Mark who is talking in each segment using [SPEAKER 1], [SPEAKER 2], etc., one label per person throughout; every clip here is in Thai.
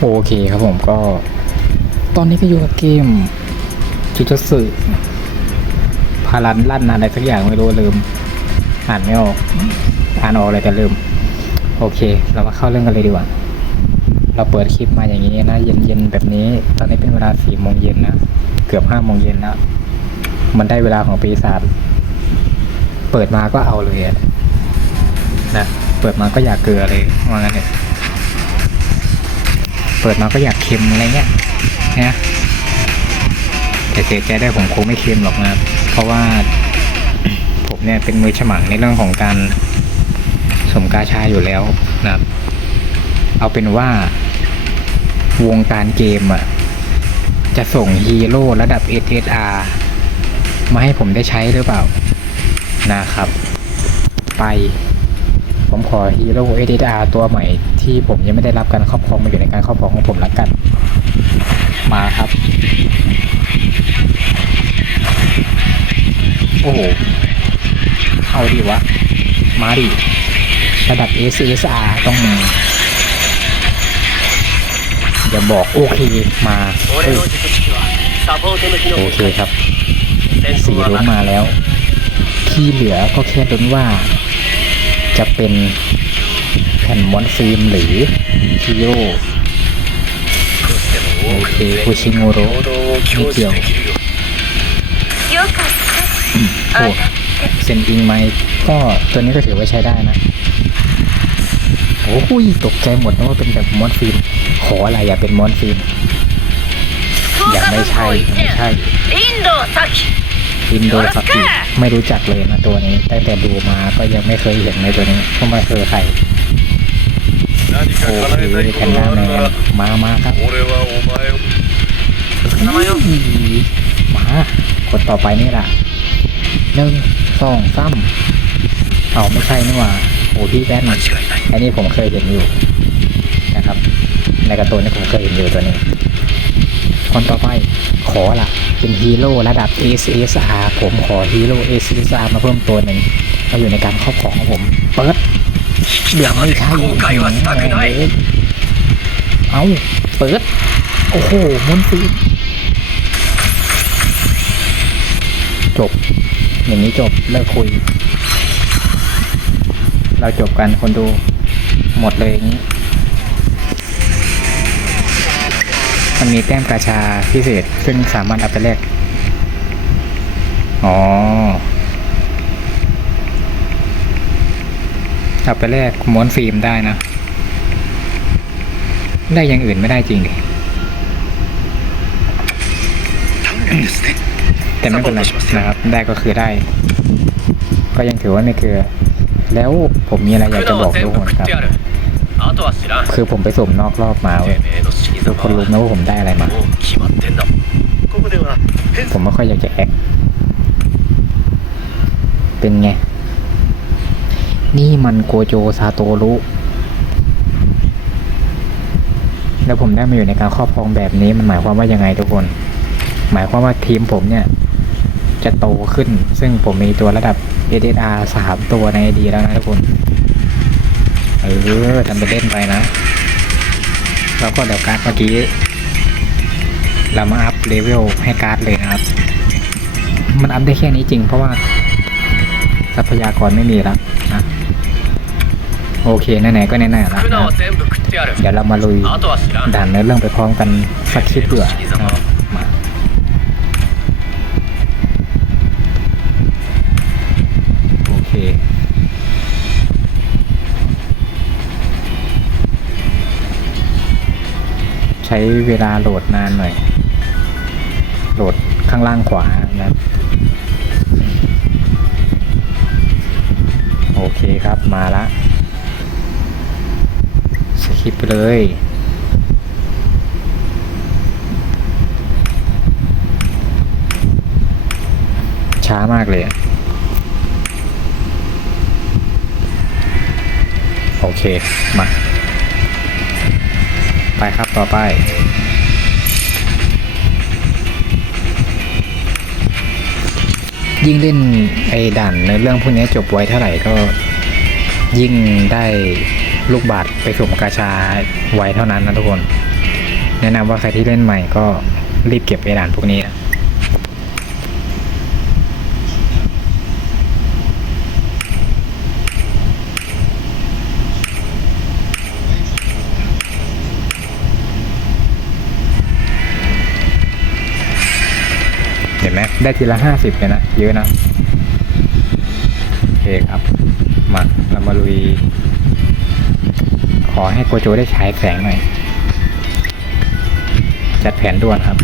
[SPEAKER 1] โอเคครับผมก็ ตอนนี้ก็อยู่กับเกมจุดสึพารันลั่นอะไรสักอย่างไม่รู้ลืม อ่านไม่ออกอ่านออกเลยแต่ลืม โอเค เรามาเข้าเรื่องกันเลยดีกว่า เราเปิดคลิปมาอย่างนี้นะ เย็นๆแบบนี้ ตอนนี้เป็นเวลาสี่โมงเย็นนะ เกือบห้าโมงเย็นแล้วมันได้เวลาของปีศาจเปิดมาก็เอาเลยนะ เปิดมาก็อยากเกลือเลยว่างั้นเลย ปิดมาก็อยากเค็มอะไรเงี้ยนะแต่เสียใจได้ผมคงไม่เค็มหรอกนะเพราะว่าผมเนี่ยเป็นมือฉมังในเรื่องของการสมกาชาอยู่แล้วนะครับ เอาเป็นว่าวงการเกมอะจะส่งฮีโร่ระดับ SSR มาให้ผมได้ใช้หรือเปล่านะครับ ไป ผมขอฮีโร่ SSR ตัวใหม่ ที่ผมยังไม่ได้รับการครอบครองมาอยู่ในการครอบครองของผมแล้วกัน มาครับ โอ้โหเอาดีวะ มาดิระดับ s s r ต้องมีอย่าบอกโอเคมาโอเคครับสีลุ้มาแล้ว ที่เหลือก็แค่ลุ้นว่าจะเป็น แผ่นม้วนฟิล์มหรือคิโยโอเคคุชิโมโรไม่เกี่ยวโอ้เซนอิงไมก็ตัวนี้ก็ถือว่าใช้ได้นะโอ้โหตกใจหมดนะว่าเป็นแบบม้วนฟิล์ม ขออะไรอย่าเป็นม้วนฟิล์ม
[SPEAKER 2] อ
[SPEAKER 1] ย่าไม่ใช่ ไม่ใช่
[SPEAKER 2] อินโดซักิ
[SPEAKER 1] อินโดซักไม่รู้จักเลยนะตัวนี้ตั้แต่ดูมาก็ยังไม่เคยเห็นในตัวนี้เพก็ไม่เคยใคร โอ้
[SPEAKER 3] โห
[SPEAKER 1] แพนด้าแม
[SPEAKER 3] น
[SPEAKER 1] มามาครับมาคนต่อไปนี่แหละหนึ่งสองสามเอาไม่ใช่นี่ว่าโอ้พี่แบนอันนี้ผมเคยเห็นอยู่นะครับ ในกระตูนนี่ผมเคยเห็นอยู่ตัวนี้ คนต่อไปขอละเป็นฮีโร่ระดับ SSR ผมขอฮีโร่ SSR มาเพิ่มตัวหนึ่งมาอยู่ในการครอบครองของผมเปิด เดี๋ยวไม่ใช่เอาเปิด โอ้โหมนฟีจบ อย่างนี้จบเลิกคุย เราจบกันคนดูหมดเลยอย่างนี้ มันมีแต้มกาชาพิเศษซึ่งสามารถเอาไปแลก เอาไปแลกม้วนฟิล์มได้นะ ได้อย่างอื่นไม่ได้จริงดิแต่ไม่เป็นไรนะครับ ได้ก็คือได้ ก็ยังถือว่าไม่เกลือ แล้วผมมีอะไรอยากจะบอกทุกคนครับ คือผมไปสุ่มนอกรอบมาเว้ทุกคนรู้นะว่าผมได้อะไรมา ผมไม่ค่อยอยากจะแอคเป็นไง นี่มันโกโจซาโตรุแล้วผมได้มาอยู่ในการครอบครองแบบนี้มันหมายความว่ายังไงทุกคน หมายความว่าทีมผมเนี่ย จะโตขึ้น ซึ่งผมมีตัวระดับ SSR สามตัวในดีแล้วนะทุกคน เออทำไปเล่นไปนะ แล้วก็เดี๋ยวการ์ดเมื่อกี้ เรามาอัพเลเวลให้การ์ดเลยนะครับ มันอัพได้แค่นี้จริงเพราะว่า ทรัพยากรไม่มีแล้ว โอเคแน่ๆก็แน่ๆแล้วนะเดี๋ยวเรามาลุยด่านเนื้อเรื่องไปพร้อมกันสักทีเผื่อมาโอเคใช้เวลาโหลดนานหน่อย โหลดข้างล่างขวานะโอเคครับมาละ สคิปไปเลยช้ามากเลย โอเค มา ไปครับต่อไปยิ่งเล่นไอ้ด่านในเรื่องพวกนี้จบไวเท่าไหร่ก็ยิ่งได้ ลูกบาทไปสุ่มกาชาไวเท่านั้นนะทุกคน แนะนำว่าใครที่เล่นใหม่ก็รีบเก็บไอ้ด่านพวกนี้นะเห็นไหมได้ทีละห้าสิบเลยนะ เยอะนะ โอเคครับ มาเรามาลุย ขอให้โกโจได้ใช้แสงหน่อย จัดแผนด่วนครับ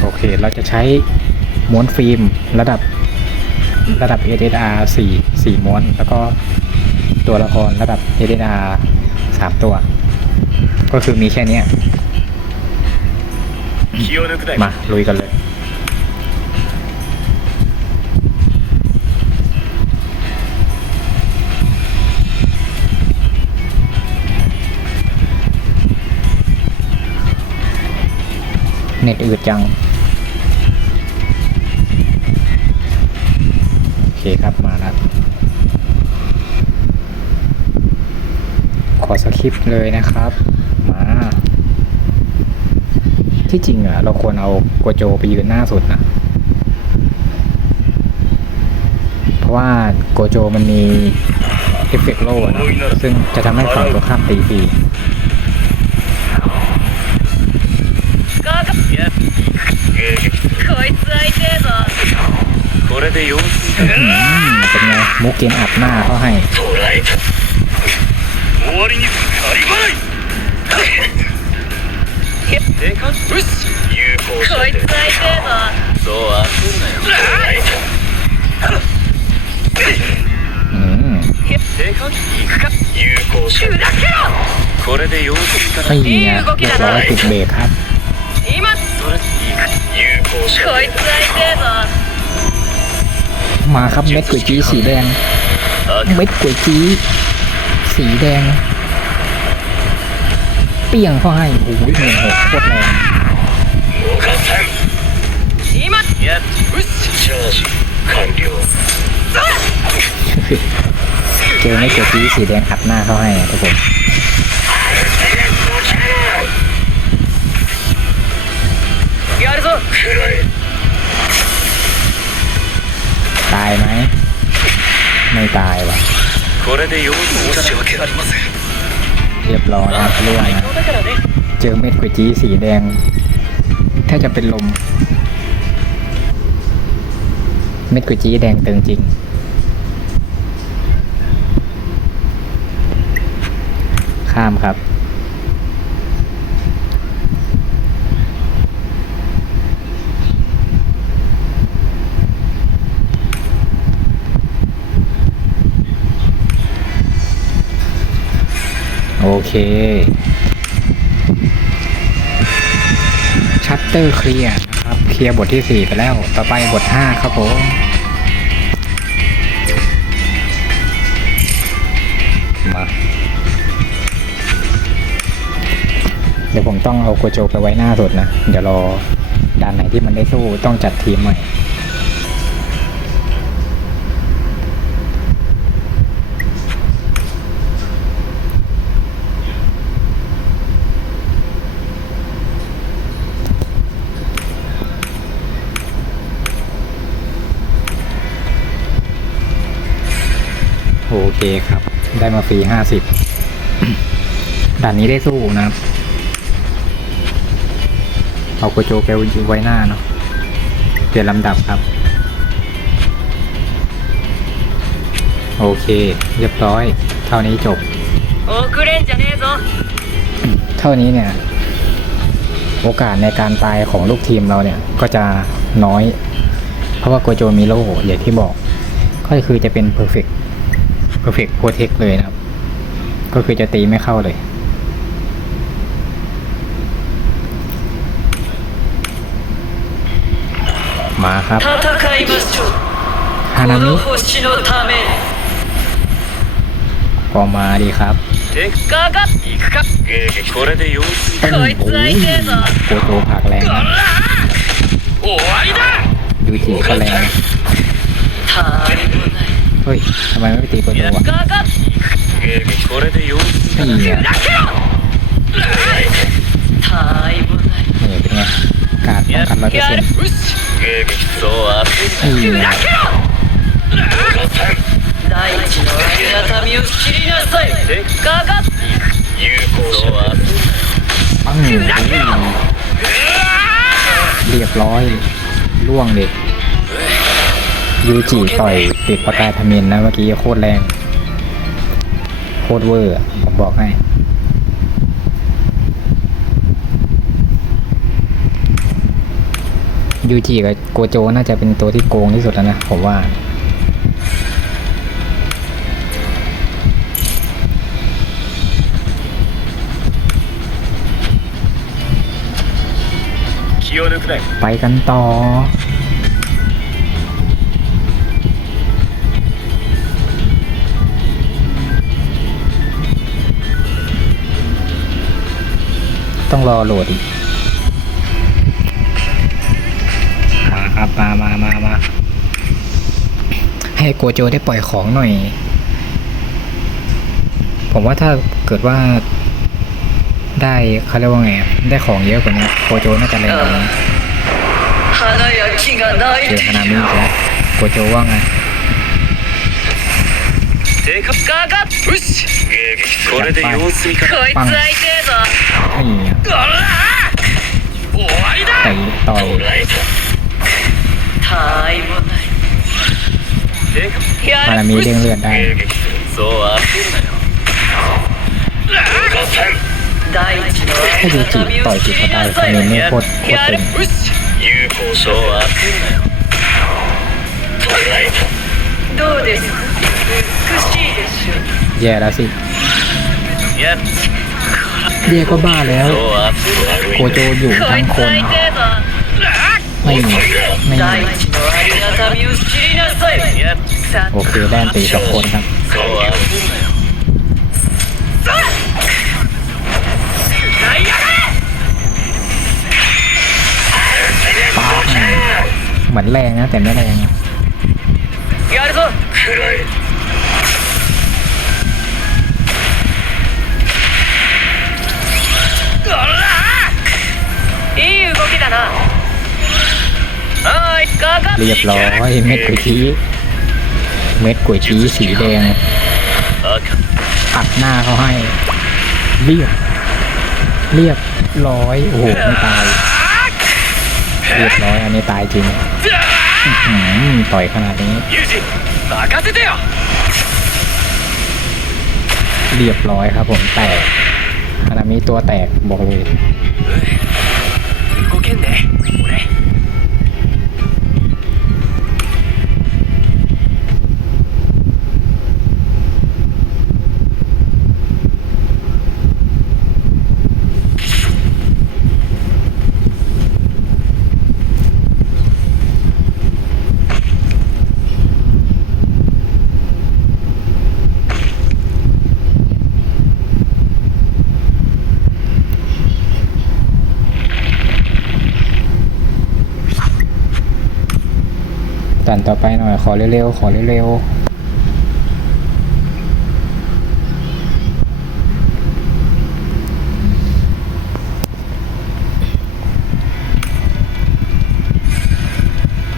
[SPEAKER 1] โอเค เราจะใช้ม้วนฟิล์มระดับระดับ SSR 4 4ม้วน แล้วก็ตัวละครระดับ SSR 3 ตัว ก็คือมีแค่นี้มาลุยกันเลย น็ตอืดจัง โอเคครับมาแล้วขอสคริปต์เลยนะครับ มา ที่จริงอะ เราควรเอาโกโจไปยืนหน้าสุดนะเพราะว่าโกโจมันมีเอฟเฟกต์โล่นะซึ่งจะทำให้ฝั่งตรงข้ามตีฟรี เป็นไง มุกเกมอัดหน้าเขาให้
[SPEAKER 4] 捉えた終わりにする仮払いでかっよし有効
[SPEAKER 2] こ
[SPEAKER 4] 射程
[SPEAKER 2] いつ相手ぞ
[SPEAKER 4] そう焦るなよ捉え
[SPEAKER 1] อืม
[SPEAKER 4] たでかっ行くか有効射程これで様子見かな
[SPEAKER 1] ไม่เนี่ยเรียบร้อยติดเบรกครับ
[SPEAKER 2] 今
[SPEAKER 4] それ行く有効射
[SPEAKER 2] こい
[SPEAKER 4] 程
[SPEAKER 2] つ相手ぞ
[SPEAKER 1] มาครับเม็ดก๋วยจี้สีแดง เม็ดก๋วยจี้สีแดง เปี้ยงเขาให้โอ้ยหนึ่งหกโคตรแรง
[SPEAKER 2] 今
[SPEAKER 4] やっよしチャージ完了
[SPEAKER 1] เจอเม็ดก๋วยจี้สีแดงอัดหน้าเขาให้อะทุกคน
[SPEAKER 2] やるぞ
[SPEAKER 1] ตายไหมไม่ตายว่ะเรียบร้อยนะล่วงเจอเม็ดกุจีสีแดง ถ้าจะเป็นลม เม็ดกุจีแดงเติงจริงข้ามครับ เค ชัตเตอร์เคลียร์นะครับ เคลียร์บทที่ 4 ไปแล้ว ต่อไปบท 5 ครับผมมาเดี๋ยวผมต้องเอาโกโจไปไว้หน้าสุดนะ เดี๋ยวรอด้านไหนที่มันได้สู้ต้องจัดทีมใหม่ เคครับ ได้มาฟรีห้าสิบด่านนี้ได้สู้นะครับ เอาโกโจิปไว้หน้าเนาะเปลี่ยนลำดับครับ โอเค เรียบร้อย เท่านี้จบเท่านี้เนี่ย โอกาสในการตายของลูกทีมเราเนี่ย ก็จะน้อย เพราะว่าโกโจมีโล่อย่างที่บอก ก็คือจะเป็นเพอร์เฟกต์ perfect protect เลยนะครับ ก็คือจะตีไม่เข้าเลย มาครับฮานามิก็มาดีครับ
[SPEAKER 2] เป็น
[SPEAKER 1] โอ้โกโตผักแรง
[SPEAKER 4] ดูที
[SPEAKER 1] เขาแรง ฮ้ยทำไมไม่ไปตีโกโจวะ
[SPEAKER 2] ガーガ
[SPEAKER 4] 迎撃これで様子見か
[SPEAKER 1] นี่
[SPEAKER 4] な
[SPEAKER 1] เนี่ย
[SPEAKER 2] だけろ 愛もない
[SPEAKER 1] นี่เป็นไง การป้องกันร้อยเปอร์เซ็นต์
[SPEAKER 4] 迎撃そうは
[SPEAKER 1] นี่ไง
[SPEAKER 2] 大地のありがたみを知りなさいかかっ
[SPEAKER 4] 有効者は
[SPEAKER 1] ปังเรียบร้อยล่วงเด็ก ยูจิต่อยติดประกายทมินนะเมื่อกี้โคตรแรง โคตรเวอร์ผมบอกให้ยูจิกับโกโจน่าจะเป็นตัวที่โกงที่สุดแล้วนะ ผมว่า ไปกันต่อ ต้องรอโหลดอีก มาครับ มามามามา ให้โกโจได้ปล่อยของหน่อย ผมว่าถ้าเกิดว่า ได้เขาเรียกว่าไงอะได้ของเยอะกว่านี้โกโจน่าจะแรงกว่านี้
[SPEAKER 2] 花や木が泣
[SPEAKER 1] เจ
[SPEAKER 2] い
[SPEAKER 1] อ
[SPEAKER 2] て
[SPEAKER 1] ฮานามิอีกแล้วโกโจว่าไง
[SPEAKER 4] 正確
[SPEAKER 2] かかっ
[SPEAKER 4] よし迎撃これで様子見か
[SPEAKER 2] こいつ相手ぞ
[SPEAKER 1] ตอยมารามีเด้งเลือดได้ถ้า
[SPEAKER 2] ดู
[SPEAKER 1] จิต่อยจิ
[SPEAKER 2] เขา
[SPEAKER 1] ได้คอมเนต์เนี่โคตรโคตร
[SPEAKER 2] เป็ม
[SPEAKER 1] แย่แล้วสิแย่ก็บ้าแล้ว โคโจอยู่ทั้งคน
[SPEAKER 2] 相手ぞ
[SPEAKER 1] ไม่ไม่
[SPEAKER 2] 大地のありがたみを知りなさい
[SPEAKER 4] やっ
[SPEAKER 2] さ
[SPEAKER 1] โอเคแดนตีสองคนครับ
[SPEAKER 4] そう焦るなよ
[SPEAKER 1] ป้าบเหมือนแรงนะ แต่ไม่แรงนะ
[SPEAKER 2] やるぞ
[SPEAKER 4] 食らえ
[SPEAKER 2] いい動きだなはーいかかっ
[SPEAKER 1] เรียบร้อยเม็ดกุยชี้เม็ดกุยชี้สีแดงปัดหน้าเขาให้ เรียบ เรียบร้อยโอ้โหไม่ตาย เรียบร้อยอันนี้ตายจริงต่อยขนาดนี้ เรียบร้อยครับผมแตกอันนี้ตัวแตกบอกเลย
[SPEAKER 4] 動けんね俺
[SPEAKER 1] ตันต่อไปหน่อย ขอเร็วๆ ขอเร็วๆ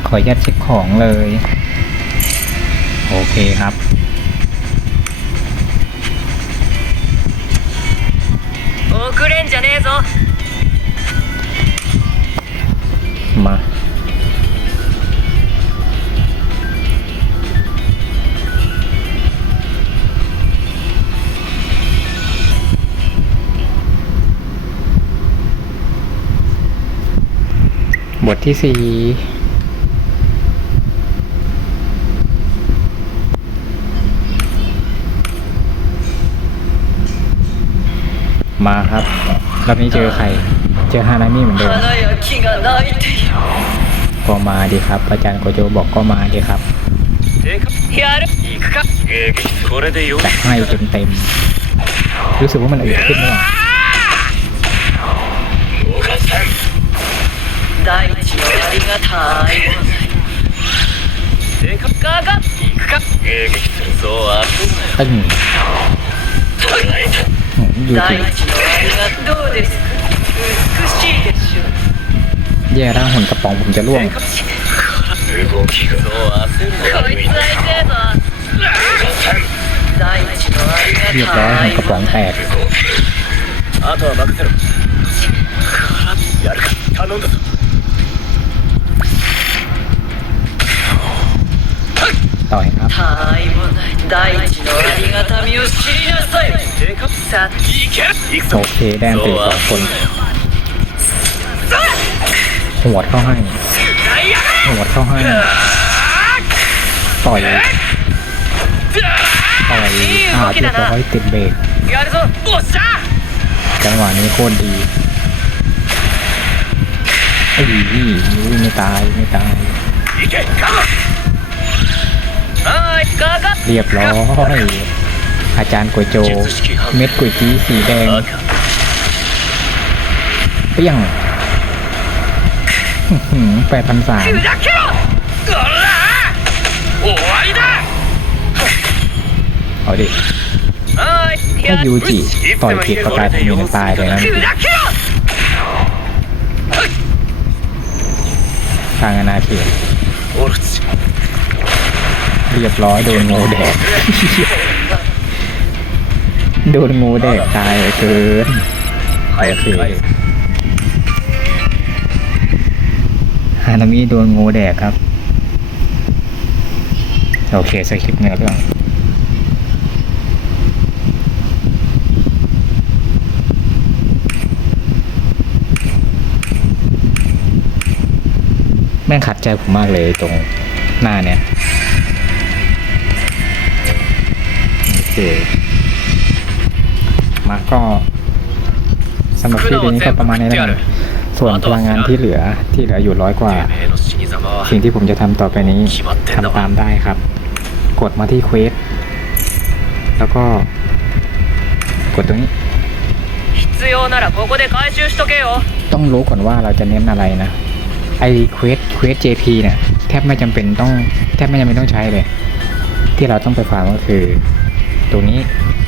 [SPEAKER 1] ขอยัดเช็คของเลย โอเคครับ
[SPEAKER 2] 遅れんじゃねえぞ
[SPEAKER 1] บทที่สี่มาครับรอบนี้เจอใคร เจอฮานามิเหมือนเดิมก็มาดีครับ อาจารย์โกโจบอกก็มาดีครับจัดให้จนเต็ม รู้สึกว่ามันอึดขึ้น
[SPEAKER 4] มาก
[SPEAKER 2] 大地のありがたいもない
[SPEAKER 4] 正確
[SPEAKER 2] かかっ
[SPEAKER 4] 行くか迎撃するそう焦るなよ
[SPEAKER 1] ตึ้ง
[SPEAKER 4] 捕らえた
[SPEAKER 1] หืมยู
[SPEAKER 2] 大
[SPEAKER 1] จิ
[SPEAKER 2] 地のありがどうですか 美しいでしょ
[SPEAKER 1] แย่แล้วหุ่นกระป๋องผมจะร่วง
[SPEAKER 4] 動きがそう焦る
[SPEAKER 2] こいつは痛えぞ大地のあり
[SPEAKER 1] เรียบร้อยหุ่นกระป๋องแตก
[SPEAKER 4] あとは任せろやるか頼んだぞ
[SPEAKER 1] ต่อยครับโอเคแดนตีสองคนหัวเข้าให้หัวเข้าให้ต่อยต่อยอ่าที่เขาไว้ติดเบรกจังหวะนี้โคตรดีไอ้ดีวิ่ไม่ตายไม่ตาย เรียบร้อย อาจารย์กวยโจ เม็ดกวยจีสีแดงเปี้ยงแปดพันสามเอาดิถ้ายูจิต่อยผิดยก็ตายผมยังตายเลยนะทางอนาเขต เรียบร้อยโดนงูแดก โดนงูแดกตายเกิน
[SPEAKER 4] โอเค
[SPEAKER 1] ฮานามิโดนงูแดกครับ โอเคสคริปต์เนื้อเรื่องแม่งขัดใจผมมากเลยตรงหน้าเนี่ย มาก็สำหรับที่นี้ก็ประมาณนี้แล้วส่วนพลังงานที่เหลือที่เหลืออยู่ร้อยกว่า สิ่งที่ผมจะทำต่อไปนี้ทำตามได้ครับ กดมาที่เควสแล้วก็กดตรงนี้ต้องรู้ก่อนว่าเราจะเน้นอะไรนะไอเควสเควส JP เนี่ยแทบไม่จำเป็นต้องแทบไม่จำเป็นต้องใช้เลย ที่เราต้องไปฟังก็คือ ตรงนี้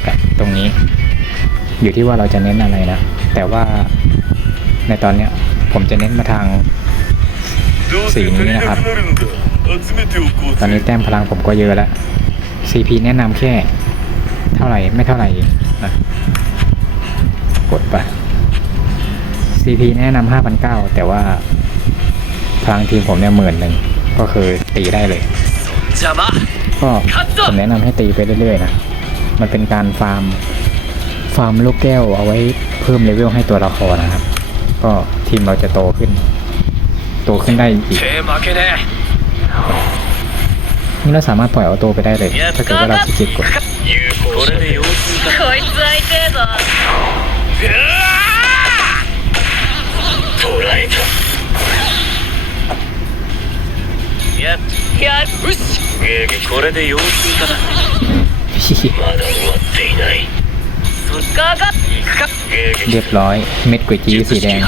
[SPEAKER 1] กับตรงนี้ อยู่ที่ว่าเราจะเน้นอะไรนะ แต่ว่าในตอนเนี้ยผมจะเน้นมาทาง
[SPEAKER 3] สีนี้นะครับ
[SPEAKER 1] ตอนนี้แต้มพลังผมก็เยอะแล้ว CP แนะนำแค่ เท่าไหร่ไม่เท่าไหร่นะกดไป CP แนะนำห้าพันเก้าแต่ว่าพลังทีมผมเนี่ยหมื่นหนึ่งก็คือตีได้เลย ก็ผมแนะนำให้ตีไปเรื่อยๆนะ มันเป็นการฟาร์ม ฟาร์มลูกแก้วเอาไว้เพิ่มเลเวลให้ตัวละครนะครับ ก็ทีมเราจะโตขึ้น โตขึ้นได้อีก
[SPEAKER 4] 手負けね
[SPEAKER 1] นี่เราสามารถปล่อยออโต้ไปได้เลย ถ้าเกิดว่าเราขี้เกียจกด
[SPEAKER 4] え有効これで様子見か
[SPEAKER 2] こいつは痛えぞ
[SPEAKER 4] 捕らえたや
[SPEAKER 2] やる
[SPEAKER 4] よし迎撃これで様子見かな
[SPEAKER 1] เรียบร้อย เม็ดก๋วยจีสีแดง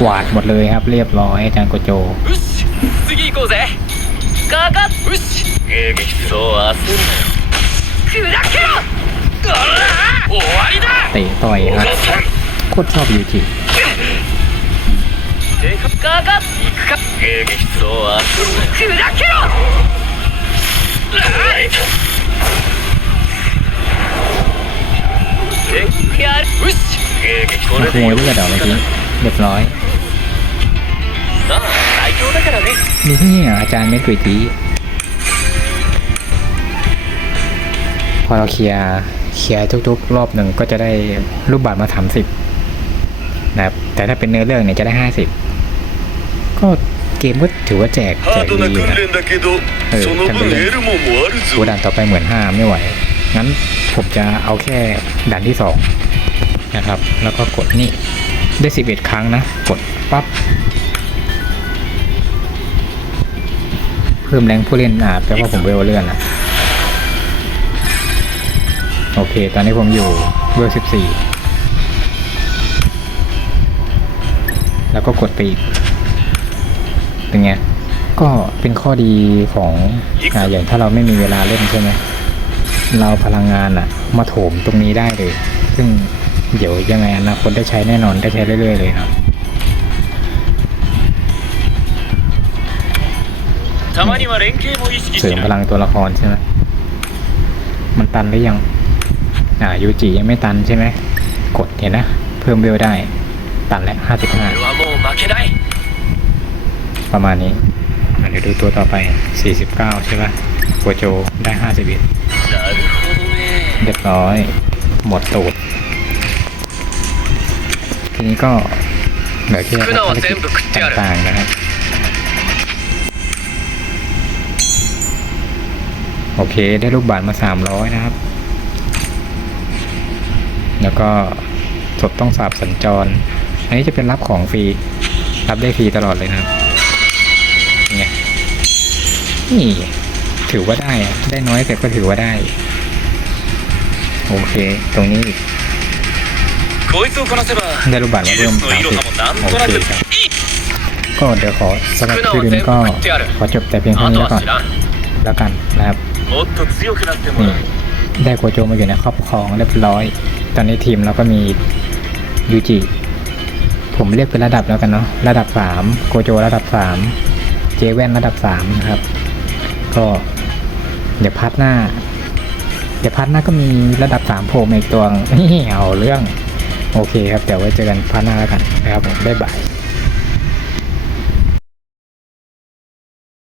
[SPEAKER 1] กวาดหมดเลยครับ เรียบร้อยอาจางโกโจเตะต่อยครับ โคตรชอบยูจิ
[SPEAKER 4] でか
[SPEAKER 2] かかっ
[SPEAKER 4] 行くか迎撃そう焦る
[SPEAKER 2] 砕けろ
[SPEAKER 4] 捕らえたで
[SPEAKER 2] やる
[SPEAKER 4] よし迎撃こ
[SPEAKER 1] มา
[SPEAKER 4] れ
[SPEAKER 1] ข
[SPEAKER 4] で
[SPEAKER 1] โมย
[SPEAKER 4] 様
[SPEAKER 1] เลือดเหรอเมื่อกี้เรียบร้อย
[SPEAKER 4] まあ最強だからね
[SPEAKER 1] นี่เนี่ยอาจารย์เม็ดก๋วยจี้พอเราเคลียร์เคลียร์ทุกๆ รอบหนึ่งก็จะได้รูปบัตรมาสามสิบนะครับ แต่ถ้าเป็นเนื้อเรื่องเนี่ยจะได้ห้าสิบ ก็เกมก็ถือว่าแจกแจกดีอยู่นะเออ
[SPEAKER 3] ทำไปเลย
[SPEAKER 1] ตั
[SPEAKER 3] ว
[SPEAKER 1] ด่านต่อไปเหมือนห้าไม่ไหว งั้นผมจะเอาแค่ด่านที่สองนะครับ แล้วก็กดนี่ได้สิบเอ็ดครั้งนะ กดปั๊บ เพิ่มแรงผู้เล่นอะแปลว่าผมเวลเลื่อนอะ โอเค ตอนนี้ผมอยู่เบอร์สิบสี่แล้วก็กดปอีก เป็นไง ก็เป็นข้อดีของอ่าอย่างถ้าเราไม่มีเวลาเล่นใช่ไหมเราพลังงานอะมาโถมตรงนี้ได้เลย ซึ่งเดี๋ยวยังไงอนาคตได้ใช้แน่นอนได้ใช้เรื่อยๆเลย
[SPEAKER 4] เนาะ
[SPEAKER 1] เสริมพลังตัวละครใช่ไหมมันตันหรือยัง อ่ายูจิยังไม่ตันใช่ไหม กดเห็นนะ เพิ่มเบลได้ ตันแล้วห้าสิบห้า ประมาณนี้เดี๋ยวดูตัวต่อไป 49 ใช่ไหมะกัวโจได้50บิบเอ็ดรียบร้อย หมดตูด ทีนี้ก็เหลือแค่จะทำธุรกิจต่างๆนะครับโอเค ได้ลูกบาทมา 300 นะครับ แล้วก็สดต้องสาบสัญจร อันนี้จะเป็นรับของฟรี รับได้ฟรีตลอดเลยนะครับ นี่ถือว่าได้ได้น้อยแต่ก็ถือว่าได้ โอเค ตรงนี้ได้รูปแบบตรมาเพิ่มสามสิบโอเคครับก็เดี๋ยวขอสำหรับคลิปนี้ก็ขอจบแต่เพียงเท่านี้ก่อนแล้วกันนะครับนี่ได้โคโจมาอยู่ในครอบครองเรียบร้อย ตอนนี้ทีมเราก็มียูจิผมเรียกเป็นระดับแล้วกันเนาะระดับ 3 โกโจระดับ 3 เจเว่นระดับ3นะครับ ก็เดี๋ยวพาร์ทหน้า เดี๋ยวพาร์ทหน้าก็มีระดับสามโผล่มาอีกตัวนี่เอาเรื่อง โอเคครับ เดี๋ยวไว้เจอกันพาร์ทหน้าแล้วกันนะครับผมบ๊ายบาย